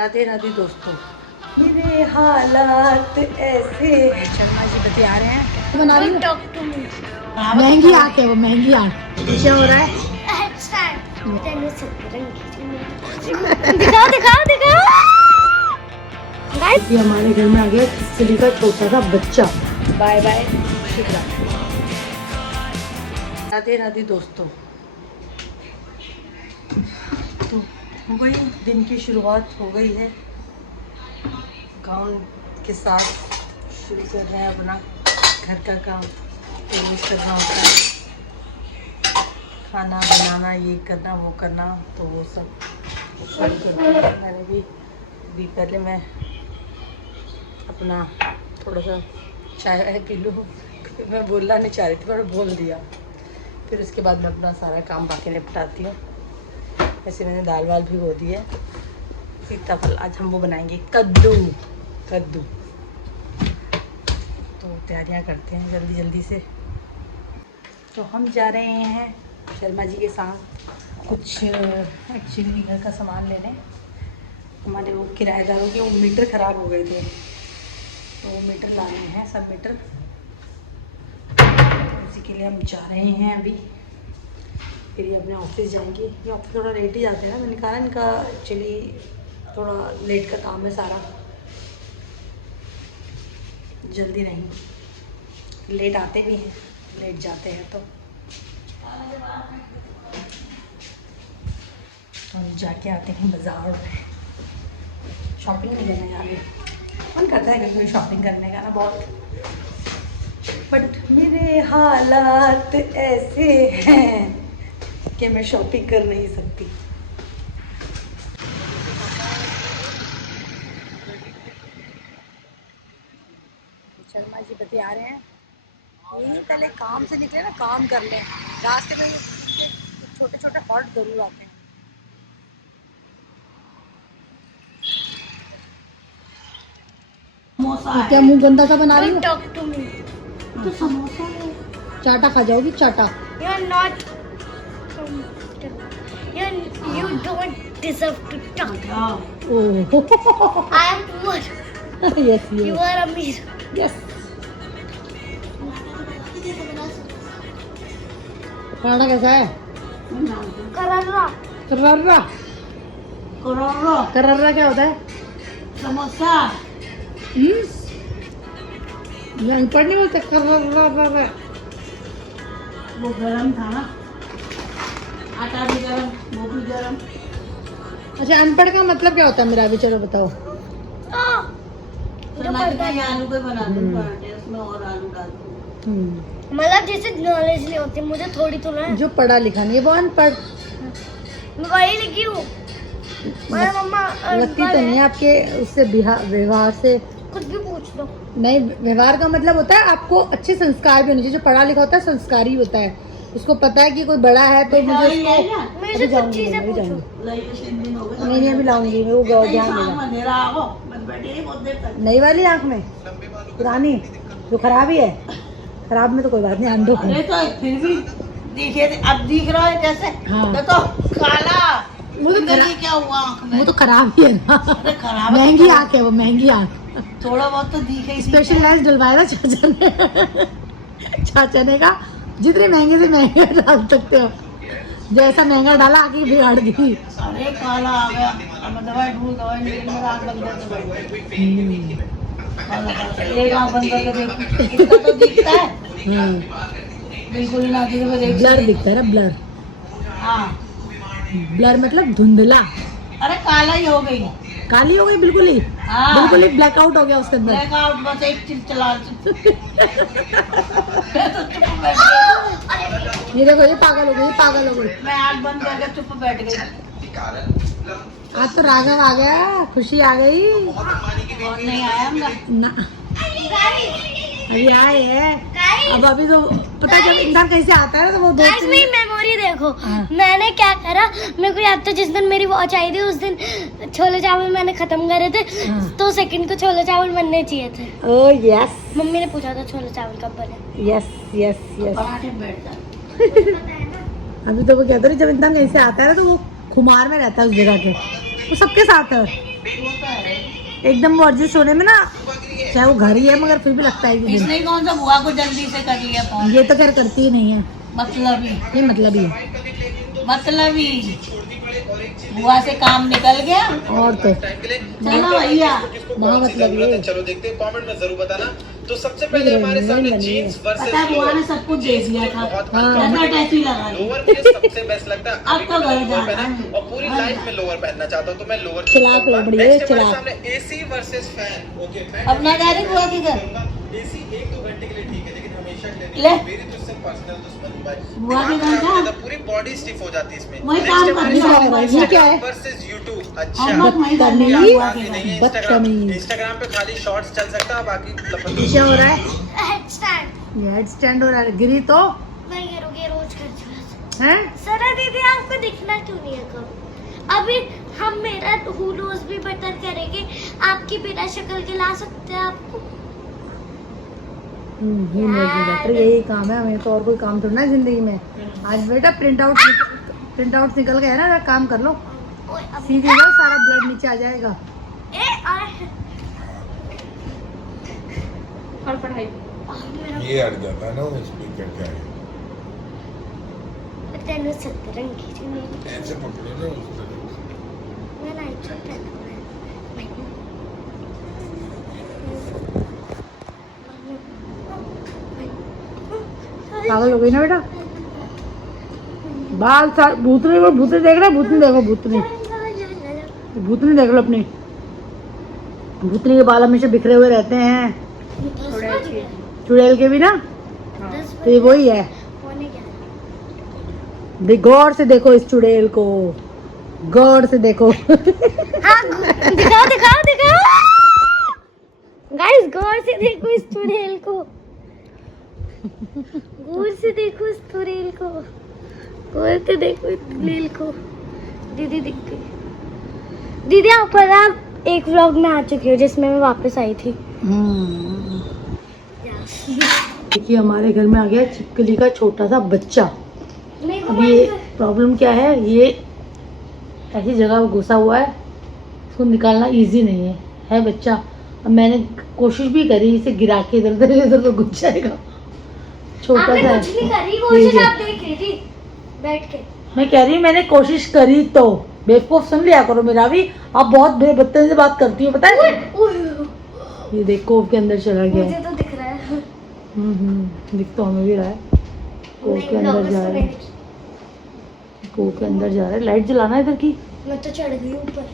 राधे राधे दोस्तों, मेरे हालात ऐसे। शर्मा जी बता रहे हैं बना रही महंगी आंख है वो, महंगी आंख। क्या हो रहा है? दिखाओ दिखाओ दिखाओ। हमारे घर में आ गया खिचड़ी का छोटा सा बच्चा। बाय बाय शुक्रिया। राधे राधे दोस्तों, तो हो गई दिन की शुरुआत हो गई है। गाउन के साथ शुरू कर रहे हैं अपना घर का काम। यूज करना होता है, खाना बनाना, ये करना वो करना, तो वो सब शुरू करते हैं। मैंने भी पहले मैं अपना थोड़ा सा चाय पी लूँ। मैं बोलना नहीं चाह रही थी, मैंने बोल दिया। फिर उसके बाद मैं अपना सारा काम बाकी निपटाती हूँ। वैसे मैंने दाल वाल भिगो दी है। सीताफल आज हम वो बनाएंगे, कद्दू। तो तैयारियां करते हैं जल्दी जल्दी से। तो हम जा रहे हैं शर्मा जी के साथ कुछ एक्चुअली घर का सामान लेने। हमारे वो किराएदारों के वो मीटर ख़राब हो गए थे, तो वो मीटर लाने हैं, सब मीटर। उसी के लिए हम जा रहे हैं अभी। फिर ये अपने ऑफिस जाएंगे। ये ऑफिस थोड़ा लेट ही जाते हैं ना, मैंने कहा इनका एक्चुअली थोड़ा लेट का काम है सारा, जल्दी नहीं, लेट आते भी हैं लेट जाते हैं। तो हम जाके आते हैं बाज़ार में। शॉपिंग नहीं करने जाने मन करता है कभी शॉपिंग करने का ना बहुत, बट मेरे हालात ऐसे हैं कि मैं शॉपिंग कर नहीं सकती। शर्मा जी बता रहे हैं यही पहले काम से निकले ना, काम कर लें। रास्ते में छोटे छोटे हॉल्ट जरूर आते हैं। क्या मुंह गंदा सा बना रही हो? Talk to me. तो समोसा है, चाटा खा जाओगी चाटा। You are not, you don't deserve to talk. Oh. I am poor. Yes, you are Amir. Yes. खाना कैसा है? करर्रा। करर्रा। करर्रा। करर्रा क्या होता है? समोसा। अनपढ़ नहीं बोलते करर्रा। वो गरम था ना, आटा भी गरम, वो भी गरम। अच्छा, अनपढ़ का मतलब क्या होता है मेरा? अभी चलो बताओ। आलू के बना दूं पराठे, उसमें और आलू डाल दूं। मतलब जैसे नॉलेज नहीं होती मुझे थोड़ी तो ना। जो पढ़ा लिखा नहीं है वो अनपढ़। मैं वही लिखी हूँ। मम्मा लगती तो नहीं आपके उससे व्यवहार से। कुछ भी पूछ लो। नहीं, व्यवहार का मतलब होता है आपको अच्छे संस्कार भी होने चाहिए। जो पढ़ा लिखा होता है संस्कारी होता है, उसको पता है कि कोई बड़ा है तो मुझे अभी जाऊंगी। नहीं अभी लाऊंगी मैं, वो ध्यान देगा। नई वाली आँख में पुरानी जो खराब ही है, खराब में तो कोई बात नहीं, अंधों को तो फिर भी दिखे। अब दिख रहा है जैसे। हाँ। तो काला वो तो क्या हुआ आँख में? वो तो खराब ही है ना। खराब महंगी आँख है वो, महंगी आँख। थोड़ा बहुत तो दिखे। स्पेशल लाइट डलवाया था चाचा ने कहा जितने महंगे से महंगे डाल सकते हो, जैसा महंगा डाला आगे बिगाड़ दी। अरे काला आ गया, अब दवाई ढूंढ, दवाई लेकिन मेरा आँख बंद करके एक आँख बंद करके देख, इतना तो दिखता है। बिल्कुल ही ना दिखे, ब्लर दिखता है ना, ब्लर। हाँ, ब्लर मतलब धुंधला। अरे काला ही हो गई, काली हो गई बिल्कुल ही। बिल्कुल ही ब्लैकआउट हो गया उसके अंदर। ब्लैकआउट बस एक चिल चला। ये देखो, ये पागल हो गई, ये पागल हो गई। मैं आँख बंद करके चुप बैठ गई। आज तो राघव आ गया, खुशी आ गई। नहीं आया ना, अभी आए है। अब अभी तो पता है जब इंसान कहीं से आता है तो वो दोस्त मेरी मेमोरी देखो। मैंने क्या करा, मेरे को याद था जिस दिन मेरी वॉच आई थी उस दिन छोले चावल मैंने खत्म करे थे। तो सेकंड को छोले चावल बनने चाहिए थे। Oh yes. मम्मी ने पूछा था छोले चावल कब बने। Yes yes yes. अभी तो वो कहते हैं जब इंसान कहीं से आता है तो वो खुमार में रहता है उस जगह के, वो सबके साथ है। एकदम वो एडजस्ट होने में ना, चाहे वो घर ही है मगर फिर भी लगता है कि इसलिए कौन सा बुआ को जल्दी से कर लिया फोन। ये तो खैर करती ही नहीं है, मतलब ही ये मतलब ही है। बुआ से काम निकल गया। और तो चलो भैया मतलब ये चलो देखते हैं, कमेंट में जरूर बताना। तो सबसे पहले हमारे सामने जीन्स वर्सेस पता है बुआ ने सब कुछ देख लिया था, टैटू लगा लोअर मुझे सबसे बेस्ट लगता है। अब तो घर जाना है। और पूरी लाइफ में लोअर पहनना चाहता हूँ, तो मैं लोअर चिलाक लबड़ी है, चिलाक। सामने एसी वर्सेस फैन। ओके, अब ना जा रही बुआ की घर। एसी 1-2 घंटे के लिए ठीक है, लेकिन हमेशा के लिए ले। नहीं। मेरी तो इससे पर्सनल दुश्मनी भाई, बुआ की घर जा। पूरी बॉडी स्टिफ हो जाती है इसमें। वही काम करनी है। ये क्या है? Versus YouTube. हम अच्छा, मत वहीं करनी है बुआ की घर। बदतमीज। इंस्टाग्राम पे खाली शॉर्ट्स चल सकता है, बाकी क्या हो रहा है? हेड स्टैंड ये हेड स्टैंड हो रहा है, गिरी तो मैं ये रोज कर चुका। है। सरा दीदी आपको दिखना क्यों नहीं है कब? अभी हम मेरा हुलूस भी बटन करेंगे, आपकी बिना शक्ल के ला सकते हैं आपको। यही काम है, हमें तो और कोई काम थोड़ा ना है जिंदगी में। आज बेटा प्रिंट आउट निकल गया ना, काम कर लो, ओए, अभी सीधी जाओ, सारा ब्लड नीचे आ जाएगा। और पढ़ाई ये अड़ जाता है ना वो स्पीकर का है। तेरे सतरंगी जी मेरी ऐसे पकड़ो ना उसको। मैं नाइट सूट पहना पागल हो गई ना बेटा, बाल भूतनी को भूतनी देख रहे, भूतनी देखो, भूतनी देख लो अपनी। भूतनी के बाल हमेशा बिखरे हुए रहते हैं, चुड़ैल के भी ना, तो ये वही है। गौर से देखो इस चुड़ैल को, गौर से देखो। दिखाओ दिखाओ दिखाओ गाइस, गौर से देखो इस चुड़ैल को, गौर से देखो इस चुड़ैल को, गौर से देखो इस चुड़ैल को। दीदी दिख गई। दीदी आप पर आप एक व्लॉग में आ चुकी हो जिसमें मैं वापस आई थी। देखिए हमारे घर में आ गया छिपकली का छोटा सा बच्चा। अब ये प्रॉब्लम क्या है, ये ऐसी जगह घुसा हुआ है, इसको निकालना इजी नहीं है बच्चा। अब मैंने कोशिश भी करी इसे गिरा के इधर तो घुस जाएगा, छोटा सा है। कुछ नहीं करी, कोशिश आप देख रही थी बैठ के। मैं कह रही हूँ मैंने कोशिश करी, तो बेवकूफ सुन लिया करो मेरा भी। आप बहुत बेबत्ते से बात करती हो, पता है। ये देख कोव के अंदर चला गया। मुझे तो दिख रहा है। दिख तो हमें भी रहा है, कोव के अंदर जा रहा है, कोव के अंदर जा रहा है। लाइट जलाना है इधर की। मैं तो चढ़ गई ऊपर,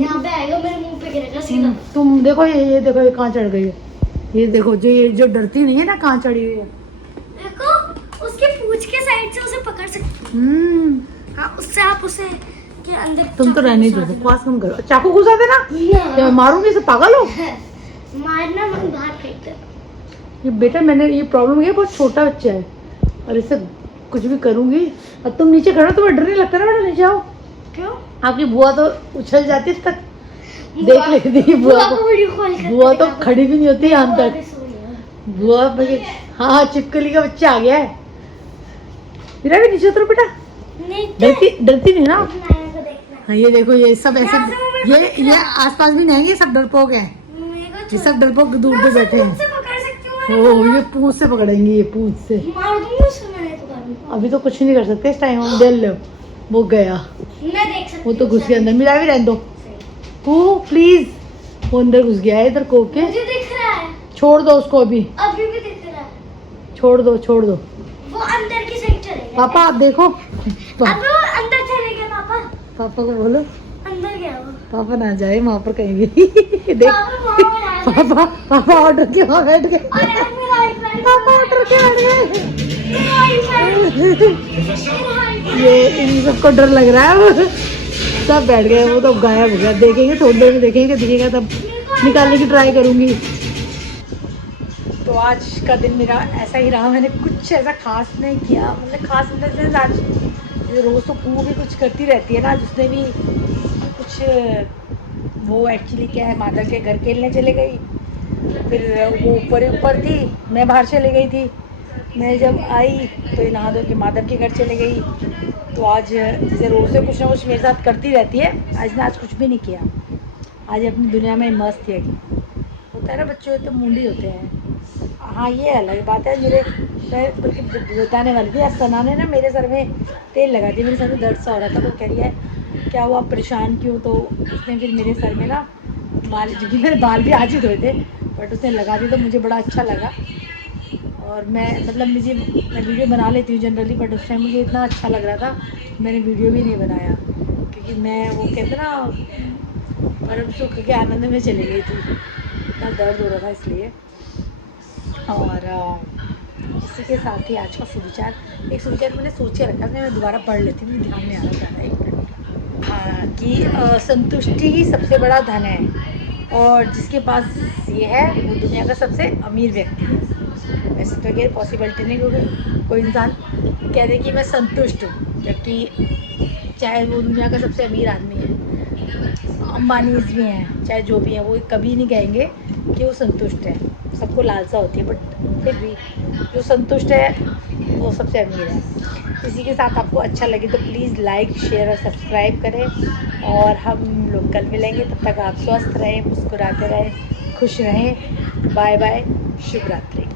यहाँ पे आएगा मेरे मुंह पे गिरेगा सीधा। तुम देखो ये देखो ये कहाँ चढ़ गई है, ये देखो जो डरती नहीं है ना, कहाँ चढ़ी हुई है। देखो उसके पूंछ के साइड से उसे पकड़ सकते। हाँ, उससे आप उसे के अंदर। तुम तो रहने दो, बकवास कम करो। चाकू घुसा देना, क्या मारूंगी इसे, पागल हो। मारना मन बाहर फेंक दे। ये बेटा मैंने ये प्रॉब्लम है, बहुत छोटा बच्चा है और इसे कुछ भी करूंगी। और तुम नीचे खड़ो, तुम्हें डर नहीं लगता ना बेटा, नीचे आओ। क्यों? आपकी बुआ तो उछल जाती है तक, देख लेती है बुआ को। बुआ तो खड़ी भी नहीं होती यहाँ तक। बुआ हाँ, छिपकली का बच्चा आ गया है। मेरा भी नीचे उतरो बेटा, डरती नहीं ना। हाँ ये देखो, ये सब ऐसे, ये आसपास भी नहीं है, सब डरपोक है। ये सब डरपोक दूर पे बैठे हैं। ओ ये पूंछ से पकड़ेंगे, ये पूंछ से। अभी तो कुछ नहीं कर सकते इस टाइम, हम दिल लो वो गया, वो तो घुस गया अंदर। मेरा भी रहने दो प्लीज, वो अंदर घुस गया है इधर को के। मुझे दिख रहा है, छोड़ दो उसको, अभी भी दिख रहा है। छोड़ दो वो अंदर की साइड चलेगा। पापा आप देखो, अब वो अंदर चलेगा। पापा को बोलो अंदर गया वो। पापा ना जाए वहाँ पर कहीं भी। देख पापा ऑर्डर के वहाँ बैठ गए, पापा ऑर्डर के बैठ गए। ये इन सबको डर लग रहा है, सब बैठ गए, वो तो गायब हो गया। देखेंगे थोड़ी देर में, देखेंगे दिखेगा तब निकालने की ट्राई करूंगी। तो आज का दिन मेरा ऐसा ही रहा, मैंने कुछ ऐसा खास नहीं किया, मतलब खास मतलब आज रोज़ तो कुछ भी कुछ करती रहती है ना। जिसने भी कुछ, वो एक्चुअली क्या है, माधव के घर खेलने चले गई, फिर वो ऊपर थी, मैं बाहर चले गई थी। मैं जब आई तो ये नहा धो के माधव के घर चले गई। तो आज जैसे रोज़ से कुछ ना कुछ मेरे साथ करती रहती है, आज ने आज कुछ भी नहीं किया। आज अपनी दुनिया में मस्त है। होता है ना बच्चे तो मूडी होते हैं। हाँ ये अलग बात है। मैं बल्कि बताने वाली थी, आज सना ने ना मेरे सर में तेल लगा दिया। मेरे सर में दर्द सा हो रहा था, तो कह रही है क्या हुआ, परेशान क्यों? तो उसने फिर मेरे सर में ना बाल, क्योंकि मेरे बाल भी आज ही धोए थे, बट उसने लगा दी तो मुझे बड़ा अच्छा लगा। और मैं वीडियो बना लेती हूँ जनरली, बट उस टाइम मुझे इतना अच्छा लग रहा था मैंने वीडियो भी नहीं बनाया, क्योंकि मैं वो कहते ना परम सुख के आनंद में चली गई थी, इतना दर्द हो रहा था इसलिए। और इसी के साथ ही आज का सुविचार, एक सुविचार मैंने सोचे रखा था, मैं दोबारा पढ़ लेती हूँ, ध्यान में आ रहा था। एक मिनट। हाँ कि संतुष्टि ही सबसे बड़ा धन है, और जिसके पास ये है वो दुनिया का सबसे अमीर व्यक्ति है। वैसे तो ये पॉसिबिलिटी नहीं, क्योंकि कोई इंसान कह दे कि मैं संतुष्ट हूँ, जबकि चाहे वो दुनिया का सबसे अमीर आदमी है, अंबानीज भी हैं, चाहे जो भी हैं, वो कभी नहीं कहेंगे कि वो संतुष्ट है। सबको लालसा होती है, बट फिर भी जो संतुष्ट है वो सबसे अमीर है। इसी के साथ आपको अच्छा लगे तो प्लीज़ लाइक, शेयर और सब्सक्राइब करें, और हम लोग कल मिलेंगे। तब तक आप स्वस्थ रहें, मुस्कुराते रहें, खुश रहें। बाय बाय, शुभ रात्रि।